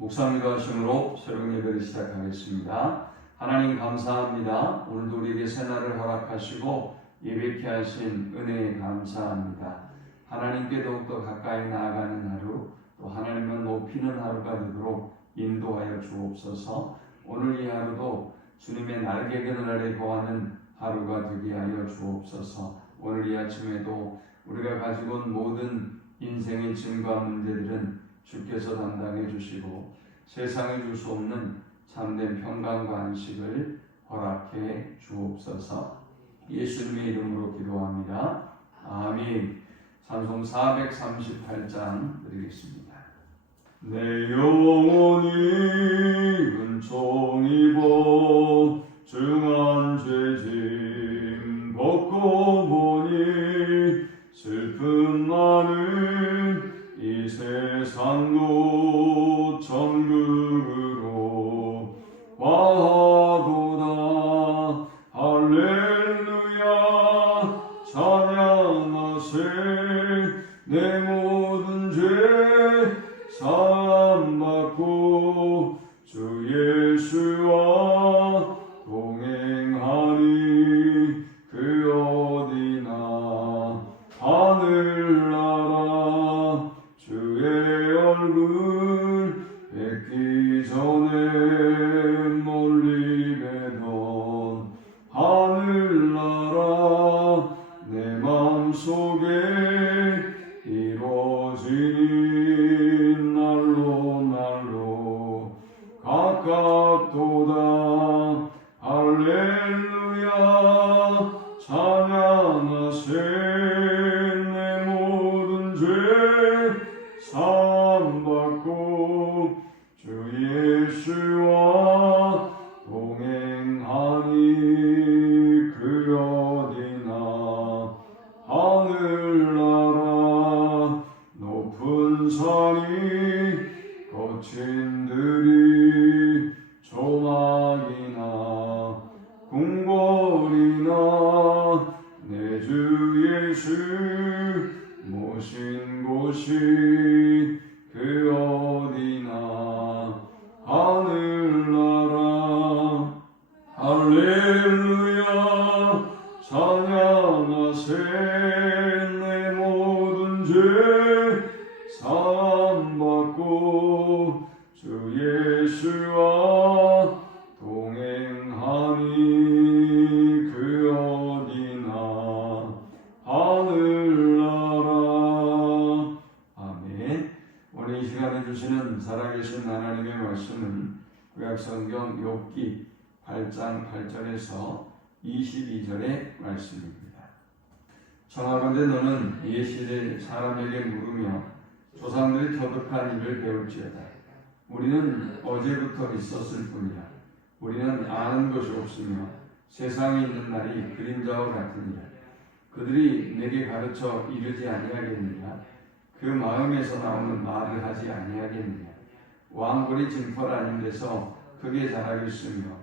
목사님과 하심으로 새로운 예배를 시작하겠습니다. 하나님 감사합니다. 오늘도 우리에게 새날을 허락하시고 예배케 하신 은혜에 감사합니다. 하나님께 더욱더 가까이 나아가는 하루, 또 하나님을 높이는 하루가 되도록 인도하여 주옵소서. 오늘 이 하루도 주님의 날개 그늘 아래 거하는 하루가 되게 하여 주옵소서. 오늘 이 아침에도 우리가 가지고 온 모든 인생의 짐과 문제들은 주께서 담당해 주시고 세상에 줄 수 없는 참된 평강과 안식을 허락해 주옵소서. 예수님의 이름으로 기도합니다. 아멘. 찬송 438장 드리겠습니다. 내 영혼이 은총 입어 중한 죄짐 벗고 보니 슬픔 많은 이 세상도 청하건대 너는 예시를 사람에게 물으며 조상들이 터득한 일을 배울지어다. 우리는 어제부터 있었을 뿐이라. 우리는 아는 것이 없으며 세상에 있는 날이 그림자와 같으니라. 그들이 내게 가르쳐 이르지 아니하겠느냐? 그 마음에서 나오는 말을 하지 아니하겠느냐? 왕골이 아닌 데서 크게 자라겠으며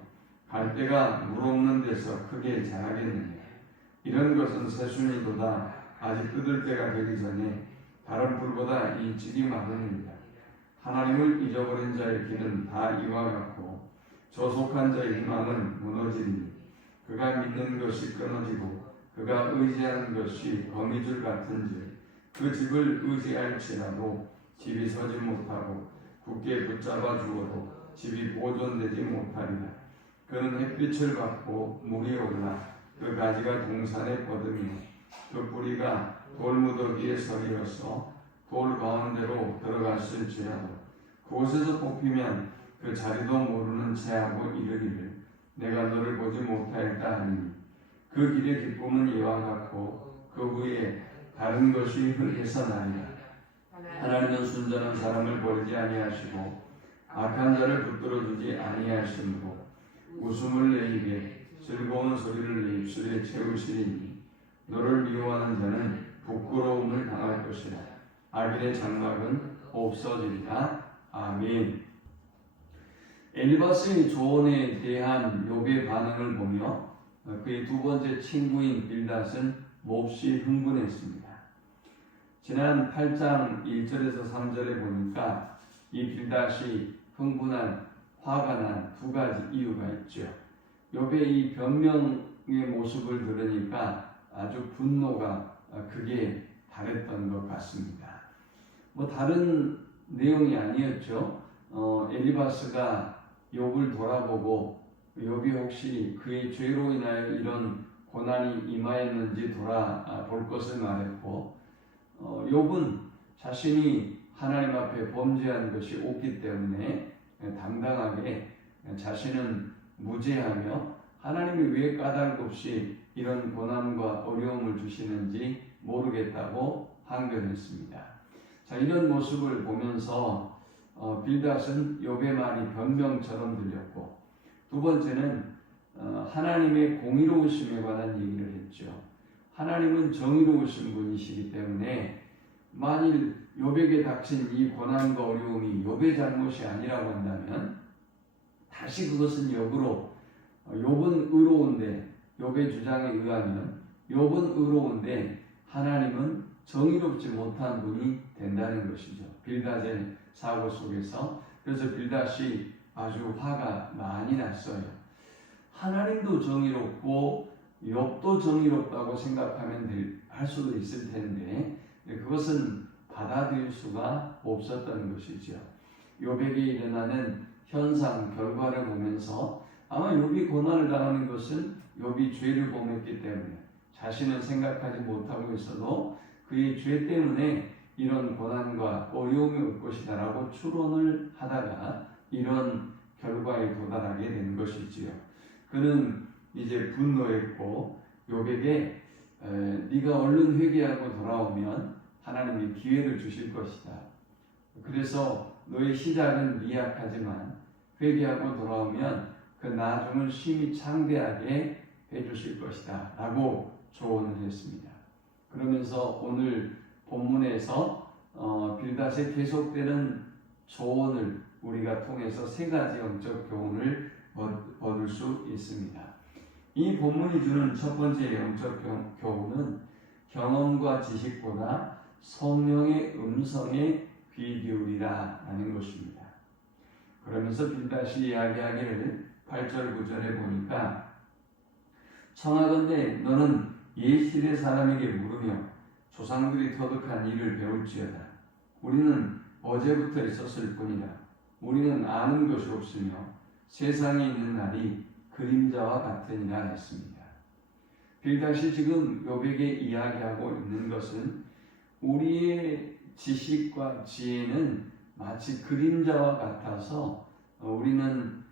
갈대가 물 없는 데서 크게 자라겠느냐? 이런 것은 새순이보다 아직 뜯을 때가 되기 전에 다른 불보다 일찍이 마르느니라. 하나님을 잊어버린 자의 길은 다 이와 같고 저속한 자의 희망은 무너지니 그가 믿는 것이 끊어지고 그가 의지하는 것이 거미줄 같은지 그 집을 의지할지라도 집이 서지 못하고 굳게 붙잡아 주어도 집이 보존되지 못하리라. 그는 햇빛을 받고 물이 올라 그 가지가 동산에 뻗으며 그 뿌리가 돌무더기에 서리어서 돌 가운데로 들어갔을지라도 그곳에서 뽑히면 그 자리도 모르는 채하고 이르기를 내가 너를 보지 못하였다 하니 그 길의 기쁨은 이와 같고 그 후에 다른 것이 흙에서 나리라. 하나님은 순전한 사람을 버리지 아니하시고 악한 자를 붙들어 주지 아니하시므로 웃음을 내 입에 즐거운 소리를 내 입술에 채우시리니 너를 미워하는 자는 부끄러움을 당할 것이라 악인의 장막은 없어지리라 아멘 엘리바스의 조언에 대한 욥의 반응을 보며 그의 두 번째 친구인 빌닷은 몹시 흥분했습니다. 지난 8장 1절에서 3절에 보니까 이 빌닷이 흥분한 화가 난 두 가지 이유가 있죠. 욥의 이 변명의 모습을 들으니까 아주 분노가 크게 달했던 것 같습니다. 뭐 다른 내용이 아니었죠. 어, 엘리바스가 욥을 돌아보고 욥이 혹시 그의 죄로 인하여 이런 고난이 임하였는지 돌아볼 것을 말했고 어, 욥은 자신이 하나님 앞에 범죄한 것이 없기 때문에 당당하게 자신은 무죄하며 하나님이 왜 까닭 없이 이런 고난과 어려움을 주시는지 모르겠다고 항변했습니다. 자 이런 모습을 보면서 어, 빌닷은 욥의 말이 변명처럼 들렸고 두 번째는 어, 하나님의 공의로우심에 관한 얘기를 했죠. 하나님은 정의로우신 분이시기 때문에 만일 욥에게 닥친 이 고난과 어려움이 욥의 잘못이 아니라고 한다면 다시 그것은 역으로 어, 욥은 의로운데 욥의 주장에 의하면 욥은 의로운데 하나님은 정의롭지 못한 분이 된다는 것이죠. 빌닷의 사고 속에서 그래서 빌닷이 아주 화가 많이 났어요. 하나님도 정의롭고 욥도 정의롭다고 생각하면 될, 할 수도 있을 텐데 그것은 받아들일 수가 없었던 것이죠. 욥에게 일어나는 현상 결과를 보면서 아마 욥이 고난을 당하는 것은 욥이 죄를 범했기 때문에 자신은 생각하지 못하고 있어도 그의 죄 때문에 이런 고난과 어려움이 올 것이다라고 추론을 하다가 이런 결과에 도달하게 된 것이지요. 그는 이제 분노했고 욥에게 네가 얼른 회개하고 돌아오면 하나님이 기회를 주실 것이다. 그래서 너의 시작은 미약하지만 회개하고 돌아오면 그 나중을 심히 창대하게 해주실 것이다. 라고 조언을 했습니다. 그러면서 오늘 본문에서 어, 빌닷의 계속되는 조언을 우리가 통해서 세 가지 영적 교훈을 얻을 수 있습니다. 이 본문이 주는 첫 번째 영적 교훈은 경험과 지식보다 성령의 음성에 귀 기울이라 하는 것입니다. 그러면서 빌닷이 이야기하기를 8절 9절에 보니까 청하건대 너는 예시의 사람에게 물으며 조상들이 터득한 일을 배울지어다. 우리는 어제부터 있었을 뿐이다. 우리는 아는 것이 없으며 세상에 있는 날이 그림자와 같으니라 했습니다. 빌닷이 지금 욥에게 이야기하고 있는 것은 우리의 지식과 지혜는 마치 그림자와 같아서 우리는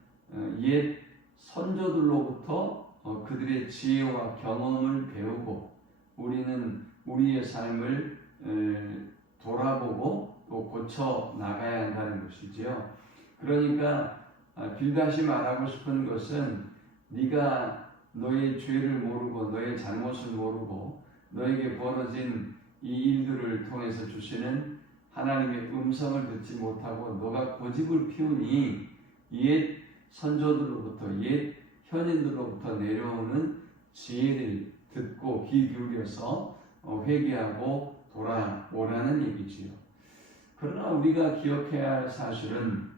옛 선조들로부터 그들의 지혜와 경험을 배우고 우리는 우리의 삶을 돌아보고 또 고쳐 나가야 한다는 것이지요. 그러니까 빌닷이 말하고 싶은 것은 네가 너의 죄를 모르고 너의 잘못을 모르고 너에게 벌어진 이 일들을 통해서 주시는 하나님의 음성을 듣지 못하고 너가 고집을 피우니 옛 선조들로부터 옛 현인들로부터 내려오는 지혜를 듣고 귀 기울여서 회개하고 돌아오라는 얘기지요. 그러나 우리가 기억해야 할 사실은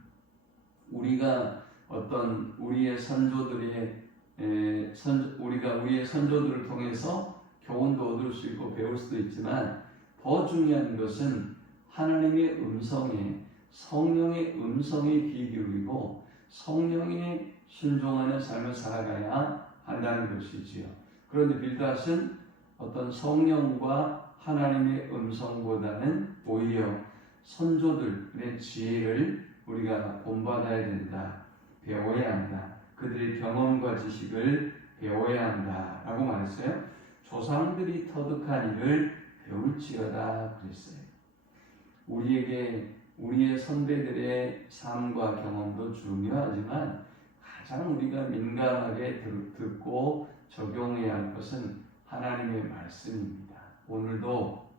우리가 어떤 우리의 선조들의 에, 선, 우리가 우리의 선조들을 통해서 교훈도 얻을 수 있고 배울 수도 있지만 더 중요한 것은 하나님의 음성에 성령의 음성에 귀 기울이고 성령에 순종하는 삶을 살아가야 한다는 것이지요. 그런데 빌닷은 어떤 성령과 하나님의 음성보다는 오히려 선조들의 지혜를 우리가 본받아야 된다. 배워야 한다. 그들의 경험과 지식을 배워야 한다. 라고 말했어요. 조상들이 터득한 일을 배울지어다 그랬어요. 우리에게 우리의 선배들의 삶과 경험도 중요하지만 가장 우리가 민감하게 듣고 적용해야 할 것은 하나님의 말씀입니다. 오늘도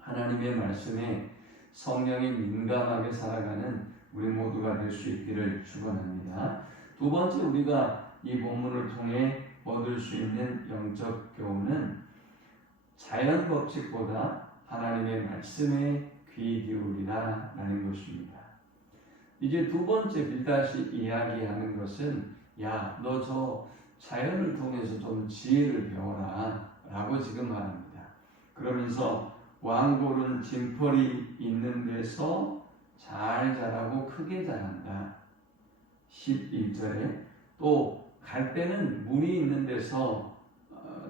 하나님의 말씀에 성령이 민감하게 살아가는 우리 모두가 될 수 있기를 축원합니다. 두 번째 우리가 이 본문을 통해 얻을 수 있는 영적 교훈은 자연 법칙보다 하나님의 말씀에 귀 기울이라 라는 것입니다. 이제 두 번째 빌다시 이야기하는 것은 야, 너 저 자연을 통해서 좀 지혜를 배워라 라고 지금 말합니다. 그러면서 왕골은 진펄이 있는 데서 잘 자라고 크게 자란다. 11절에 또 갈 때는 물이 있는 데서 어,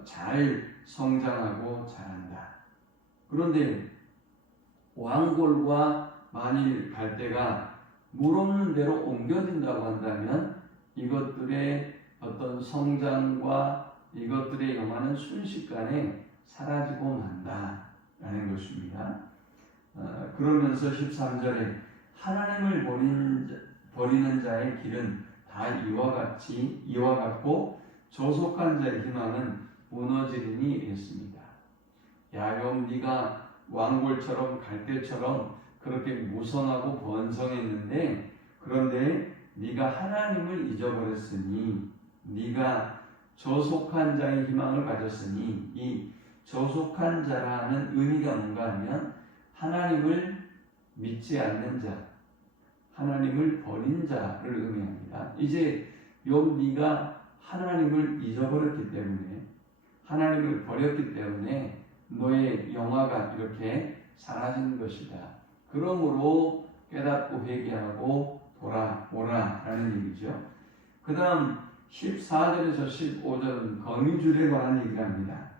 잘 성장하고 자란다. 그런데 왕골과 만일 갈대가 물 없는 데로 옮겨진다고 한다면 이것들의 어떤 성장과 이것들의 영화는 순식간에 사라지고 만다라는 것입니다. 어, 그러면서 13절에 하나님을 버리는, 자, 버리는 자의 길은 다 이와 같이 이와 같고 조속한 자의 희망은 무너지리니 했습니다. 야곱 네가 왕골처럼 갈대처럼 그렇게 무성하고 번성했는데 그런데 네가 하나님을 잊어버렸으니 네가 저속한 자의 희망을 가졌으니 이 저속한 자라는 의미가 뭔가 하면 하나님을 믿지 않는 자, 하나님을 버린 자를 의미합니다. 이제 욥 네가 하나님을 잊어버렸기 때문에 하나님을 버렸기 때문에 너의 영화가 이렇게 사라지는 것이다. 그러므로 깨닫고 회개하고 돌아오라 라는 얘기죠. 그 다음 14절에서 15절은 거미줄에 관한 얘기를 합니다.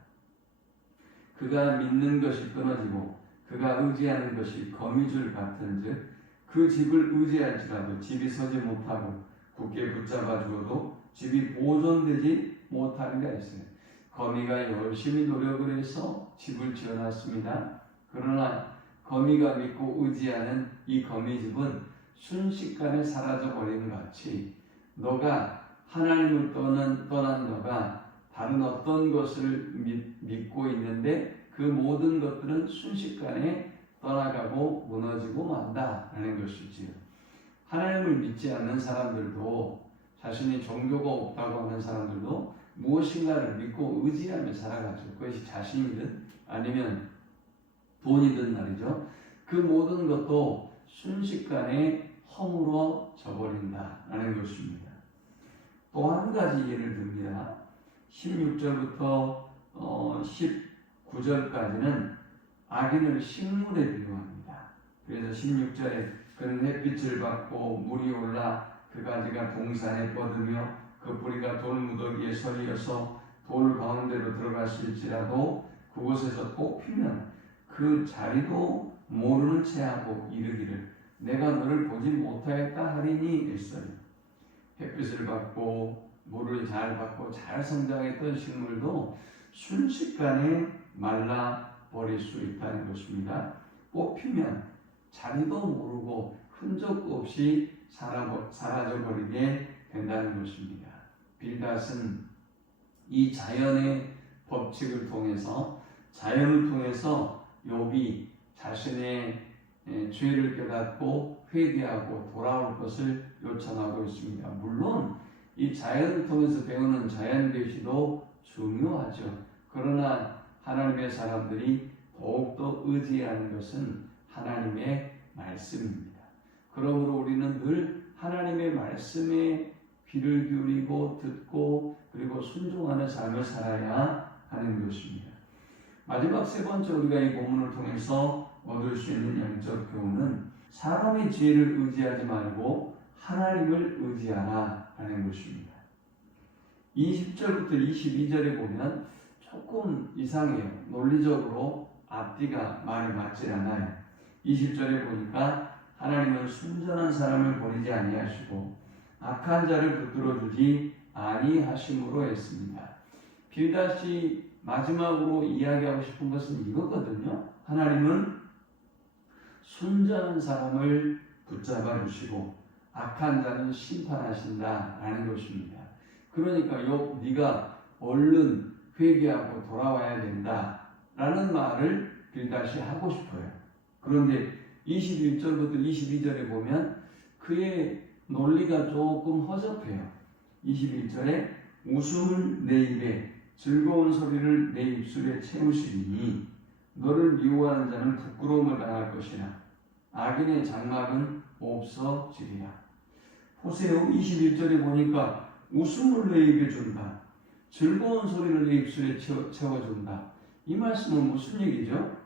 그가 믿는 것이 끊어지고 그가 의지하는 것이 거미줄 같은 즉 그 집을 의지할지라도 집이 서지 못하고 굳게 붙잡아 주어도 집이 보존되지 못하리라 했어요. 거미가 열심히 노력을 해서 집을 지어놨습니다. 그러나 거미가 믿고 의지하는 이 거미집은 순식간에 사라져 버리는 같이 너가 하나님을 떠난, 떠난 너가 다른 어떤 것을 믿, 믿고 있는데 그 모든 것들은 순식간에 떠나가고 무너지고 만다라는 것이지요. 하나님을 믿지 않는 사람들도 자신이 종교가 없다고 하는 사람들도 무엇인가를 믿고 의지하며 살아가죠. 그것이 자신이든 아니면 돈이든 말이죠. 그 모든 것도 순식간에 허물어져 버린다라는 것입니다. 또 한 가지 예를 듭니다. 16절부터 어, 19절까지는 악인을 식물에 비유합니다. 그래서 16절에 그는 햇빛을 받고 물이 올라 그 가지가 동산에 뻗으며 그 뿌리가 돌무더기에 서리어서 돌 가운데로 들어갔을지라도 그곳에서 뽑히면 그 자리도 모르는 채 하고 이르기를 내가 너를 보지 못하였다 하리니 했어요. 햇빛을 받고 물을 잘 받고 잘 성장했던 식물도 순식간에 말라 버릴 수 있다는 것입니다. 뽑히면 자리도 모르고 흔적 없이 사라져 버리게 된다는 것입니다. 빌닷은 이 자연의 법칙을 통해서 자연을 통해서 욥이 자신의 죄를 깨닫고 회개하고 돌아올 것을 요청하고 있습니다. 물론 이 자연을 통해서 배우는 자연 계시도 중요하죠. 그러나 하나님의 사람들이 더욱더 의지하는 것은 하나님의 말씀입니다. 그러므로 우리는 늘 하나님의 말씀에 귀를 기울이고 듣고 그리고 순종하는 삶을 살아야 하는 것입니다. 마지막 세 번째 우리가 이 본문을 통해서 얻을 수 있는 영적 교훈은 사람의 지혜를 의지하지 말고 하나님을 의지하라 하는 것입니다. 20절부터 22절에 보면 조금 이상해요. 논리적으로 앞뒤가 말이 맞지 않아요. 20절에 보니까 하나님은 순전한 사람을 버리지 아니하시고 악한 자를 붙들어 주지 아니하심으로 했습니다. 빌다시 마지막으로 이야기하고 싶은 것은 이거거든요. 하나님은 순전한 사람을 붙잡아 주시고 악한 자는 심판하신다라는 것입니다. 그러니까 요 네가 얼른 회개하고 돌아와야 된다라는 말을 빌다시 하고 싶어요. 그런데 21절부터 22절에 보면 그의 논리가 조금 허접해요. 21절에 웃음을 내 입에 즐거운 소리를 내 입술에 채우시니 너를 미워하는 자는 부끄러움을 당할 것이라 악인의 장막은 없어지리라. 보세요. 21절에 보니까 웃음을 내 입에 준다. 즐거운 소리를 내 입술에 채워, 채워준다. 이 말씀은 무슨 얘기죠?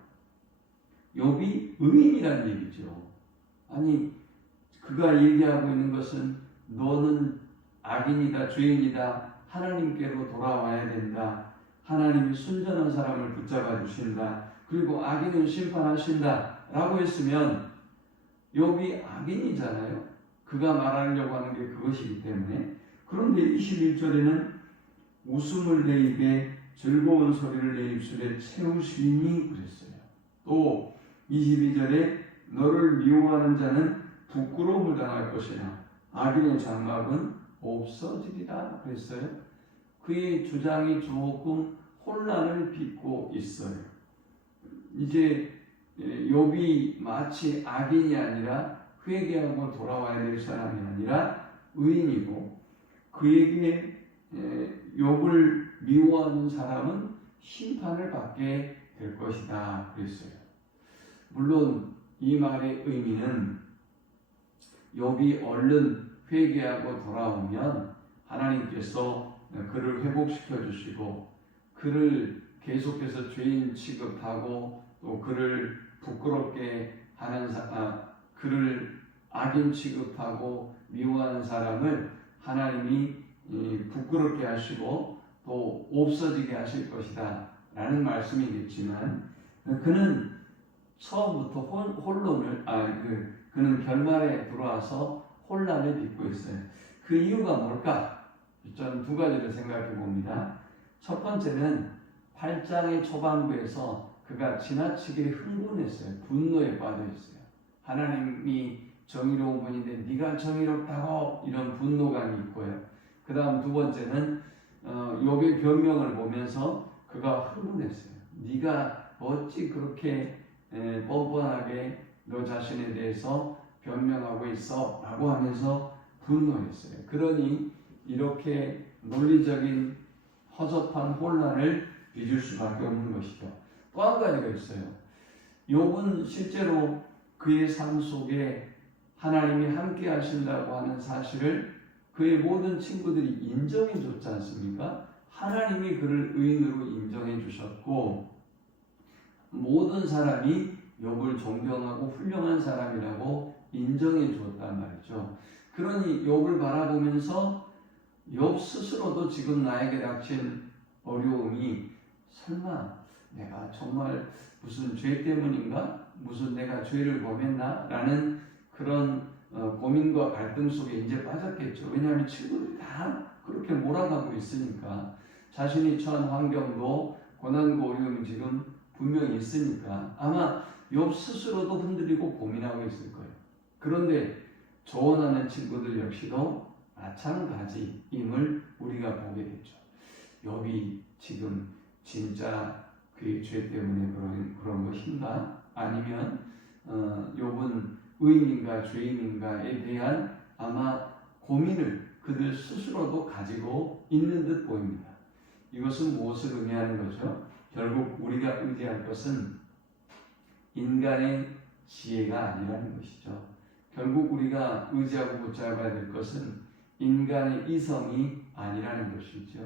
욥이 의인이라는 얘기죠. 아니 그가 얘기하고 있는 것은 너는 악인이다, 죄인이다, 하나님께로 돌아와야 된다. 하나님이 순전한 사람을 붙잡아 주신다. 그리고 악인을 심판하신다. 라고 했으면 욥이 악인이잖아요. 그가 말하려고 하는 게 그것이기 때문에 그런데 21절에는 웃음을 내 입에 즐거운 소리를 내 입술에 채우시니 그랬어요. 또 22절에 너를 미워하는 자는 부끄러움을 당할 것이나 악인의 장막은 없어지리라 그랬어요. 그의 주장이 조금 혼란을 빚고 있어요. 이제 욥이 마치 악인이 아니라 회개하고 돌아와야 될 사람이 아니라 의인이고 그에게 욥을 미워하는 사람은 심판을 받게 될 것이다 그랬어요. 물론 이 말의 의미는 욥이 얼른 회개하고 돌아오면 하나님께서 그를 회복시켜 주시고 그를 계속해서 죄인 취급하고 또 그를 부끄럽게 하는 사, 아, 그를 악인 취급하고 미워하는 사람을 하나님이 부끄럽게 하시고 또 없어지게 하실 것이다 라는 말씀이겠지만 그는 처음부터 혼, 혼론을 아그 그는 결말에 들어와서 혼란을 빚고 있어요. 그 이유가 뭘까? 저는 두 가지를 생각해 봅니다. 첫 번째는 8장의 초반부에서 그가 지나치게 흥분했어요. 분노에 빠져 있어요. 하나님이 정의로운 분인데 네가 정의롭다고 이런 분노감이 있고요. 그 다음 두 번째는 어, 욥의 변명을 보면서 그가 흥분했어요. 네가 어찌 그렇게 에, 뻔뻔하게 너 자신에 대해서 변명하고 있어 라고 하면서 분노했어요. 그러니 이렇게 논리적인 허접한 혼란을 빚을 수밖에 없는 것이죠. 또 한 가지가 있어요. 욥은 실제로 그의 삶 속에 하나님이 함께 하신다고 하는 사실을 그의 모든 친구들이 인정해 줬지 않습니까? 하나님이 그를 의인으로 인정해 주셨고 모든 사람이 욥을 존경하고 훌륭한 사람이라고 인정해 주었단 말이죠. 그러니 욥을 바라보면서 욥 스스로도 지금 나에게 닥친 어려움이 설마 내가 정말 무슨 죄 때문인가? 무슨 내가 죄를 범했나? 라는 그런 어, 고민과 갈등 속에 이제 빠졌겠죠. 왜냐하면 친구들이 다 그렇게 몰아가고 있으니까 자신이 처한 환경도 고난과 어려움이 지금 분명히 있으니까 아마 욥 스스로도 흔들리고 고민하고 있을 거예요. 그런데 조언하는 친구들 역시도 마찬가지임을 우리가 보게 되죠. 욥이 지금 진짜 그의 죄 때문에 그런, 그런 것인가? 아니면 어, 욥은 의인인가 죄인인가에 대한 아마 고민을 그들 스스로도 가지고 있는 듯 보입니다. 이것은 무엇을 의미하는 거죠? 결국 우리가 의지할 것은 인간의 지혜가 아니라는 것이죠. 결국 우리가 의지하고 붙잡아야 될 것은 인간의 이성이 아니라는 것이죠.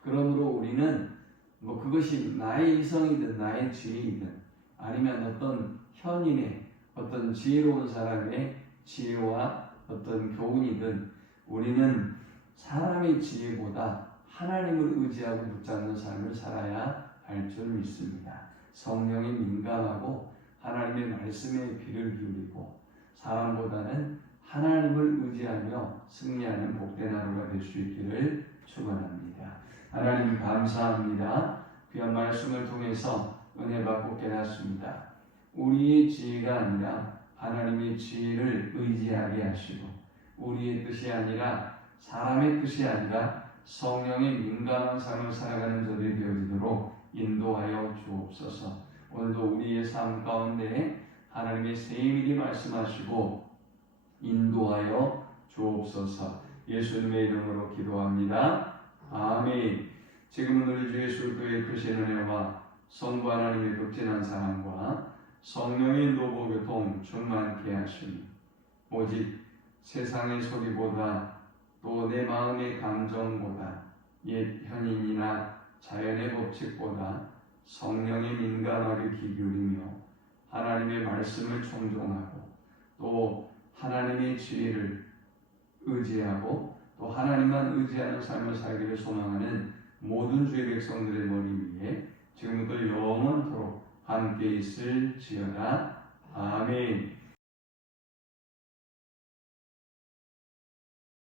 그러므로 우리는 뭐 그것이 나의 이성이든 나의 지혜이든 아니면 어떤 현인의 어떤 지혜로운 사람의 지혜와 어떤 교훈이든 우리는 사람의 지혜보다 하나님을 의지하고 붙잡는 삶을 살아야 할줄 믿습니다. 성령이 민감하고 하나님의 말씀에 귀를 기울이고 사람보다는 하나님을 의지하며 승리하는 복된 하루가 될 수 있기를 축원합니다. 하나님 감사합니다. 귀한 말씀을 통해서 은혜 받고 깨닫습니다. 우리의 지혜가 아니라 하나님의 지혜를 의지하게 하시고 우리의 뜻이 아니라 사람의 뜻이 아니라 성령의 민감한 삶을 살아가는 저들이 되어지도록 인도하여 주옵소서. 오늘도 우리의 삶 가운데 하나님의 세밀히 말씀하시고 인도하여 주옵소서. 예수님의 이름으로 기도합니다. 아멘. 지금은 우리 주 예수 그의 크신 은혜와 성부 하나님의 극진한 사랑과 성령의 노보 교통 충만케 하시니 오직 세상의 소리보다 또 내 마음의 감정보다 옛 현인이나 자연의 법칙보다 성령에 민감하게 귀 기울이며 하나님의 말씀을 청종하고 또 하나님의 지혜를 의지하고 또 하나님만 의지하는 삶을 살기를 소망하는 모든 주의 백성들의 머리 위에 지금부터 영원토록 함께 있을 지어다. 아멘.